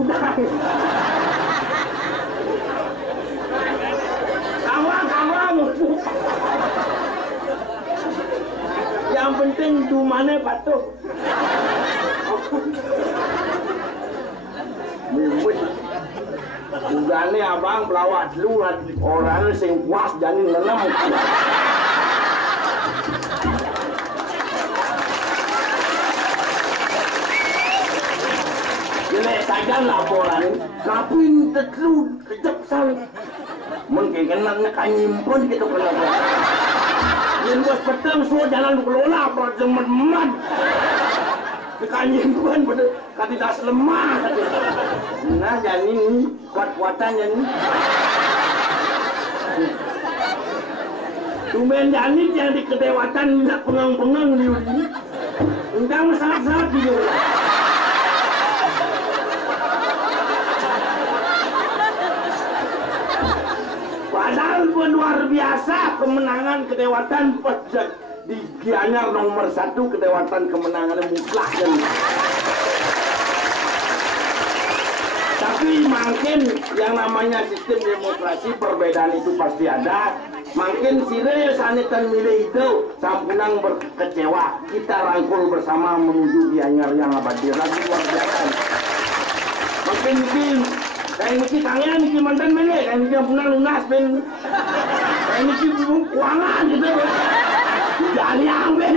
udang. Kamu. Yang penting dumane patuh. Ugane abang pelawat dulu orang sing puas janin nenem. Jelek saja laporan, tapi tetlu kejap sal. Mungkin kena nyimpen gitu kena. Yang bos petang so jalan kelola berjemat-jemat. Kanyimpan pada katidas lemah. Nah janin kuat-kuatannya ni. Tumen janin yang di kedewatan tidak pengang-pengang liu ni. Undang sangat-sangat dia. Padahal pun luar biasa kemenangan kedewatan pejak di Gianyar nomor 1 kedewatan kemenangan mutlak. Tapi makin yang namanya sistem demokrasi perbedaan itu pasti ada. Makin sire sanitan milih itu sampunang berkecewa. Kita rangkul bersama menuju Gianyar yang abadi lagi luar biasa. Makin kayak ini tangan ini mantan mana? Kayak ini punya lunas ben. Kayak ini belum kuangan gitu. Jangan yang ben.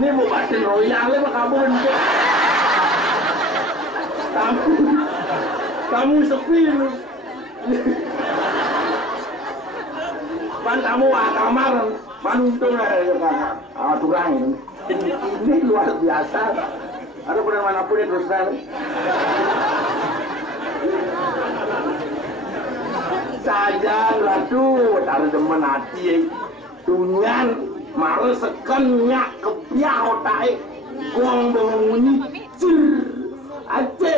Ini mau batin royal le makabun. Kamu sepi lu. Pan kamu kamar, pan untung kakak. Turang ini luar biasa. Ada pada manapun ya terus terang. Saja ratu taruh demen hati tunyan maru sekenyak kepiah otak gong dengan bunyi cir ate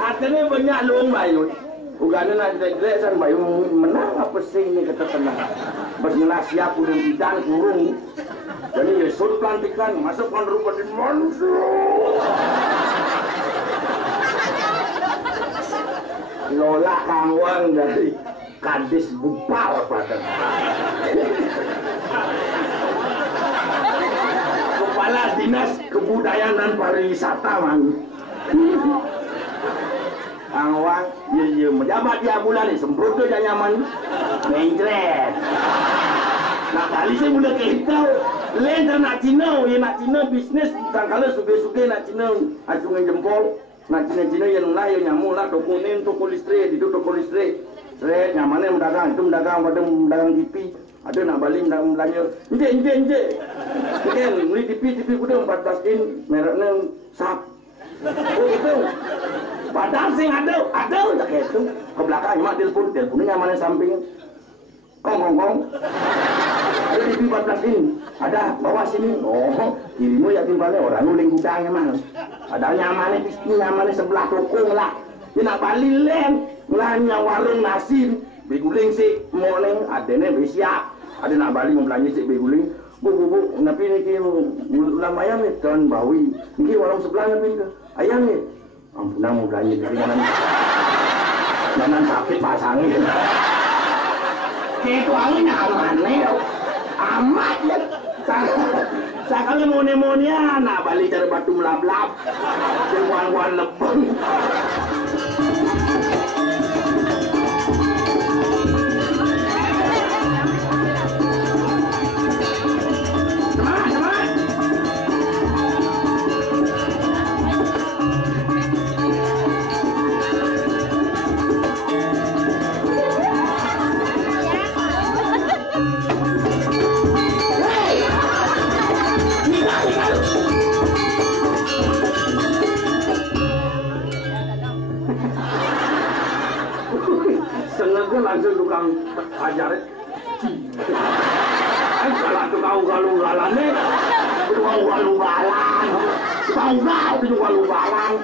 akhirnya banyak luang bayu ugana nak jelek san bayu menang apa sih ini kata tenang bersenang siap udah bidang kurung. Jadi Yesus pelantikan masukkan rupa di manusia. Lola Kangwang dari Kadis Bupal pada. Kepala Dinas Kebudayaan dan Pariwisata man. Kangwang, iya menjabat dia bulan ni semprot tu jangan nyaman. Menjret. Nak kali saya mula kehitau. Lain tak nak Cina, ya nak Cina bisnes tangkala suge-suge nak Cina acungan jempol, nak Cina yang lah yang nyamuk lah toko listrik, itu toko listrik, seret nyamannya mendagang, itu mendagang TV, ada nak balik mendagang belanja, enje, kan, beli TV kuda 14 in, mereknya sap, oh itu, padahal sing ada tak kayak itu, ke belakang mak teleponnya nyamannya samping, kong. Ada TV 14 ini, ada bawah sini. Oh, kirimu ya timbalnya orang nuling gudangnya mah. Ada nyamannya sebelah toko lah. Dia nak balik lem, ngelanya warung nasi, beguling si mau neng, ada nih bersiap. Ada nak balik mau belanja si beguling. Bu, napi ni kira ulam ayam ni tuan bawi. Ni warung sebelah napi ke ayam ni. Ampunang mau belanja di jangan sakit pasangin. Itu angin aman nih. Amat ya. Sekali monia nak balik dari batu melap-lap. Wan-wan lepeng. Langsung tukang ajar salah tukang ugal-ugalan nih tukang ugal-ugalan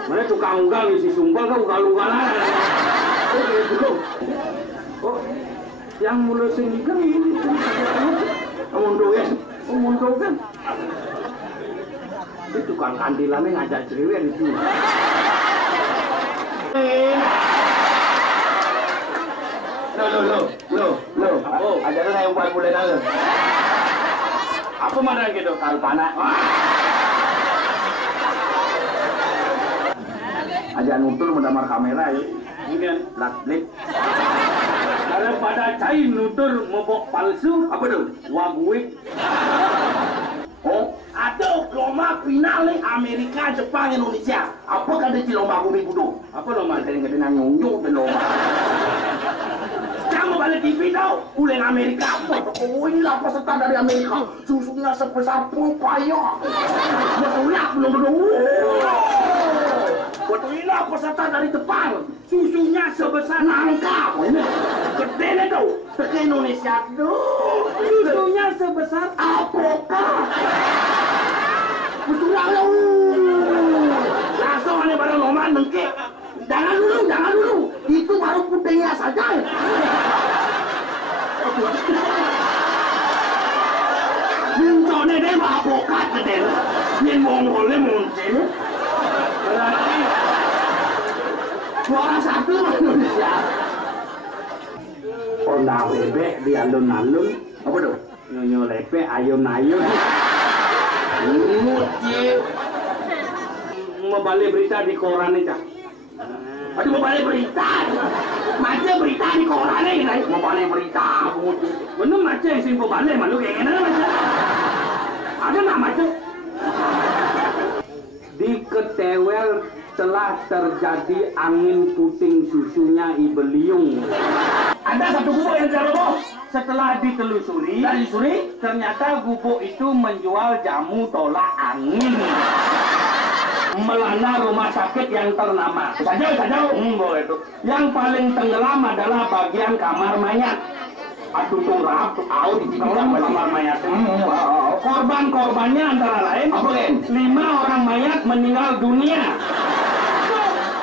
mana tukang ugal isi sumpah kan ugal-ugalan oh yang mulai sini kan ini mundur kan Itu tukang kandilannya ngajak cerewet itu. Lo. Ajaran saya buat bulan lalu. Apa mana gitu kalpana? Ajaran nutur mendamar kamera ya. Mungkin lat-lit. Daripada cair nutur mobok palsu, apa tuh? Wagwig. Oh, ada lomba final nih Amerika, Jepang, Indonesia. Apa kada di lomba bumi budu? Apa lomba kadang-kadang nanyong dan lomba. Kamu balik TV tau, ulang Amerika. Oh, inilah peserta dari Amerika. Susunya sebesar pepaya. Betulak belum. Betullah peserta dari Jepang. Susunya sebesar nangka. Gede nih tau. Ke Indonesia tuh. Susunya sebesar apokat. Betulak lo. Langsung aneh bareng lomba nengke. Jangan dulu. Itu baru putihnya saja. Mincone deh apokat deh. Min mongolnya muncul. Berarti juara satu Indonesia. Onda bebek di alun-alun. Apa tuh? Nyonya lepe ayun-ayun. Muci. Mau balik berita di koran nih, Cak. Aduh mau balik berita. Macam berita di koran nih, mau balik berita. Bener macam yang simpel balik, malu kayak gini macam. Ada nggak macam? Di Ketewel telah terjadi angin puting susunya Ibeliung. Ada satu gubuk yang terlalu. Setelah ditelusuri, ternyata gubuk itu menjual jamu tolak angin. Melanda rumah sakit yang ternama. Saja. Boleh itu. Yang paling tenggelam adalah bagian kamar mayat. Aduh turap, di kamar mayat. Korban-korbannya antara lain 5 orang mayat meninggal dunia.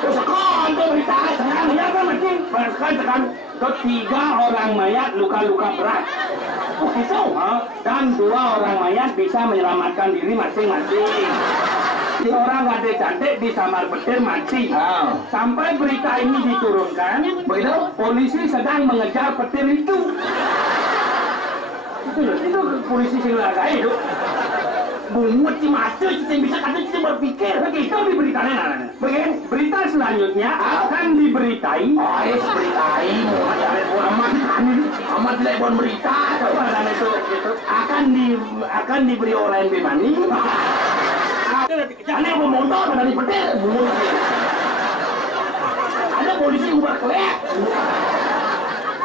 Sekarang berita sekarang ya kan macam sekarang 3 orang mayat luka-luka berat. Dan 2 orang mayat bisa menyelamatkan diri masing-masing. 1 orang gadis cantik disamar petir mati. Sampai berita ini diturunkan, polisi sedang mengejar petir itu. Itu polisi singlaga itu. Bungut si mati, si bisa kata si berpikir. Begitu diberitakan. Berita selanjutnya akan diberitai. Amat telepon berita. Akan diberi orang bimani. Jangan yang memotor dari petir. Ada polisi ubah kelek.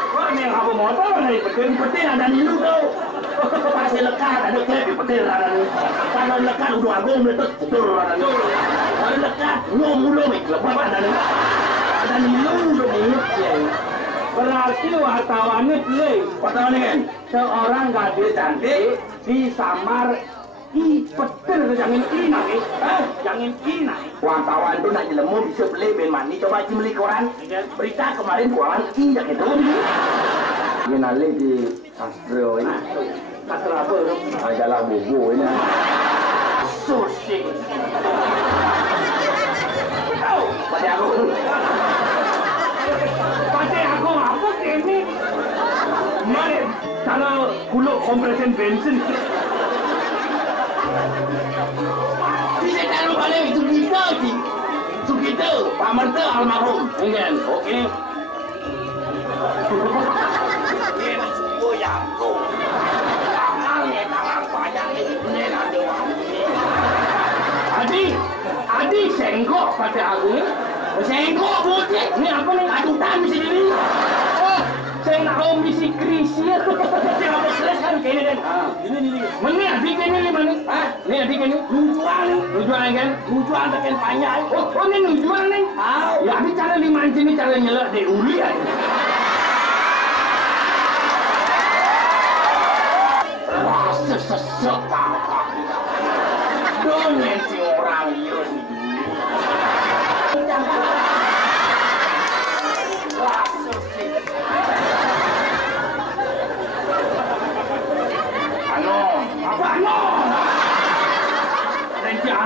Orang yang apa motor dari petir ada nilu tau. Pasti lekat ada kelek di petir ada nih. Kalau lekat udah agung itu betul ada nih. Kalau lekat ngomulu lepas ada nih. Ada nilu udah nih. Berarti wartawannya pilih. Wartawannya kan? Seorang gadis cantik disamar petir jangan ini. Wartawan tuh nak jelemu bisa beli bemani. Coba beli koran. Berita kemarin koran injak itu. Ini nali di Astro ini. Astro apa? Adalah bubu ini. Susi. Tahu? Pada aku apa ini? Mari kalau kulo kompresen bensin. Bisa taruh balik itu kita, Pak Merta almarhum. Enggak, oke. Dia semua yang tu. Tangan payah ini ada Adi senggok pada aku ni. Senggok putih. Ni apa ni? Adutan sini. Saya nak om bisi krisia. Saya apa kelas kan kini kan? Ini. Mana adik ini mana? Ni adik ini. Nujuan kan? Nujuan tekan panjang. Oh ni nujuan ni. Ya ni cara mancing ni cara nyelak dek uli aja. Rasa sesek tak. Dengan si orang itu ni. Rasa sesek. Apa?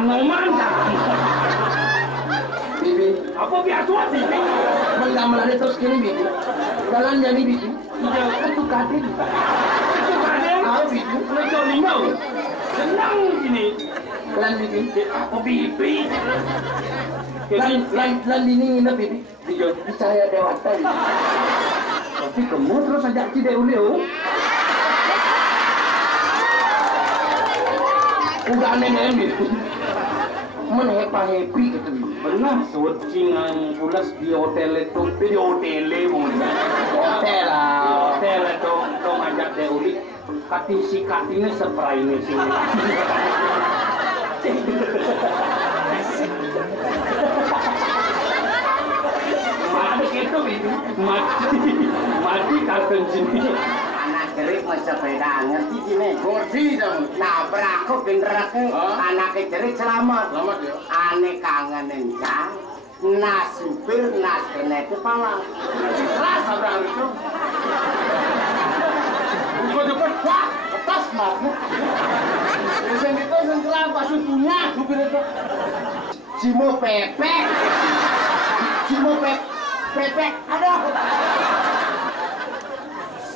Anoman Bibi, apa biasa Bibi? melari terus kini Bibi. Jalan jadi Bibi. Iya, Itu kadin. itu kadang. Ah Bibi. Leco limau. Senang gini. Lan Bibi. Apa Bibi? Lan ini nginep Bibi. Iya. Percaya dewata. Tapi kamu terus ajak Cide Ulio. Udah aneh-aneh Bibi. Menepa-hepi gitu Bibi. Benar, sewacingan pulas di hotel itu, di hotel Hotel lah. hotel itu, dong ajak Deuli, katine spray ini sini. Mati gitu, mati kalken sini. Anak jerik mas sepeda ngerti sini ngerti dong nabrak aku beneran anak jerik selamat ya aneh kangen encang nas supir nas kena kepala keras orang itu gue cepet wah atas mas yang itu sengkelang pas punya supir itu Cimo pepek aduh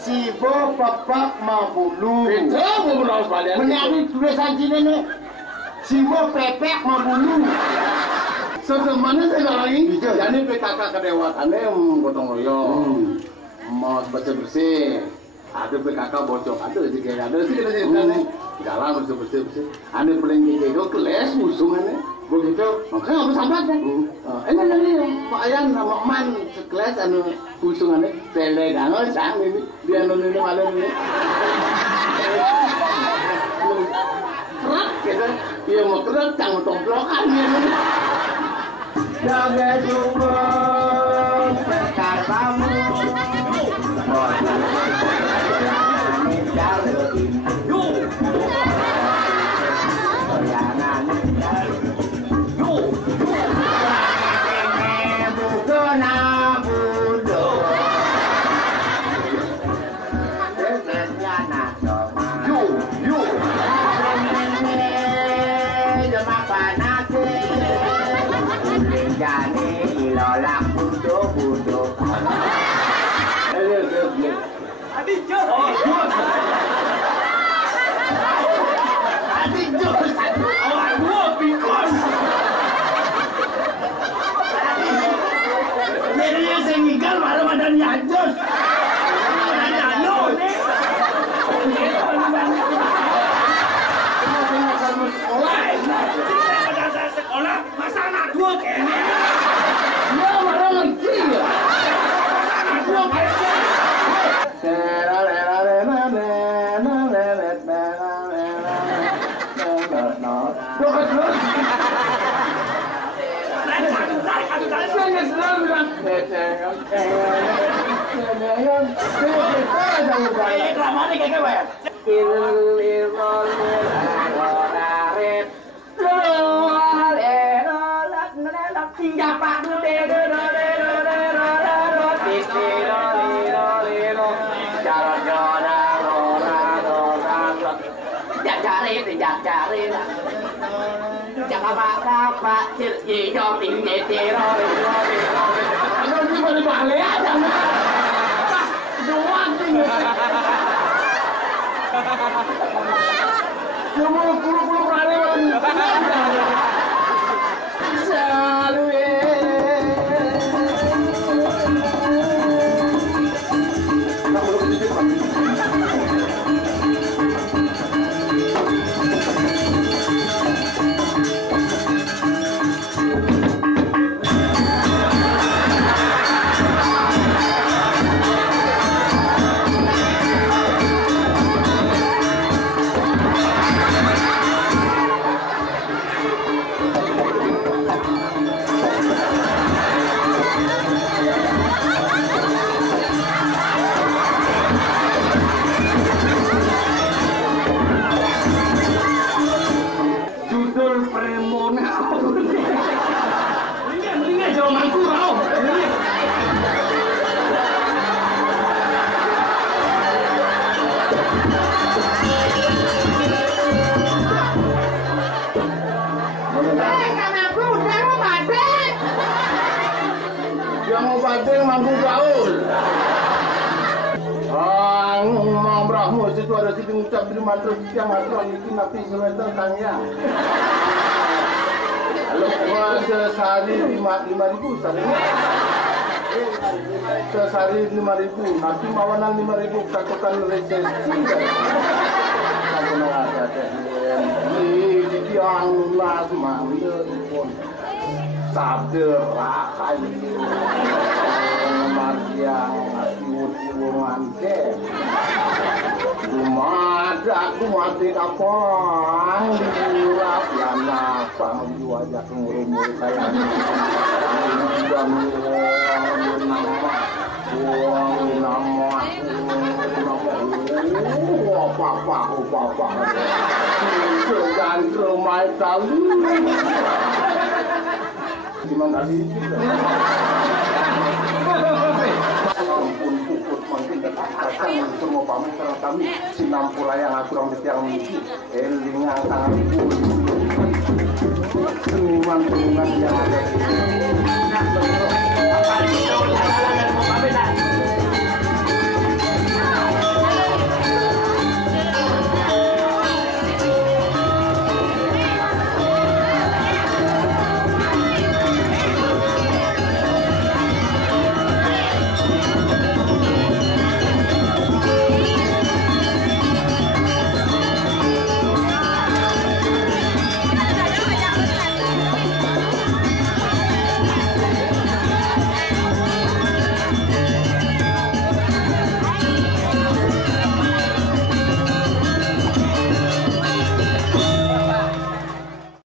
Sibo pepak mabulu. Itu mau menaus balian. Menyari tulisan sini nih. Sibo pepek mabulu. Sesemana saya lagi. Jadi PKK kedewatannya gotong royong. Mau bersih-bersih. Ada PKK bocok. Ada sih kayak ada sih kan. Jalan bersih-bersih. Ada paling gitu keles musuhannya. Begitu. Makanya harus sambat kan. Ini Pak Ayan sama Man sekelas anu usungannya tele dango sang ini dia nunu malam ini. Kerak gitu. Dia mau kerak tang tomplokan ini. Jaga jumlah bekar kamu. ada sih ngucap terima terus yang atau bikin napi semester tanya. Kalau sehari 5.000 sehari 5.000 nanti mawanan 5.000 katakan resesi kamu nggak ada ini yang las manggil pun sabda rakai yang ibu-ibuan ke aku mati kapal dirap yang apa wajah ngurumur kayak apa jangan ke rumah kali terima kasih ampun puput makin datang semua pamit karena kami sinampura yang akurang di tiang misi eling yang sangat pun seniman yang ada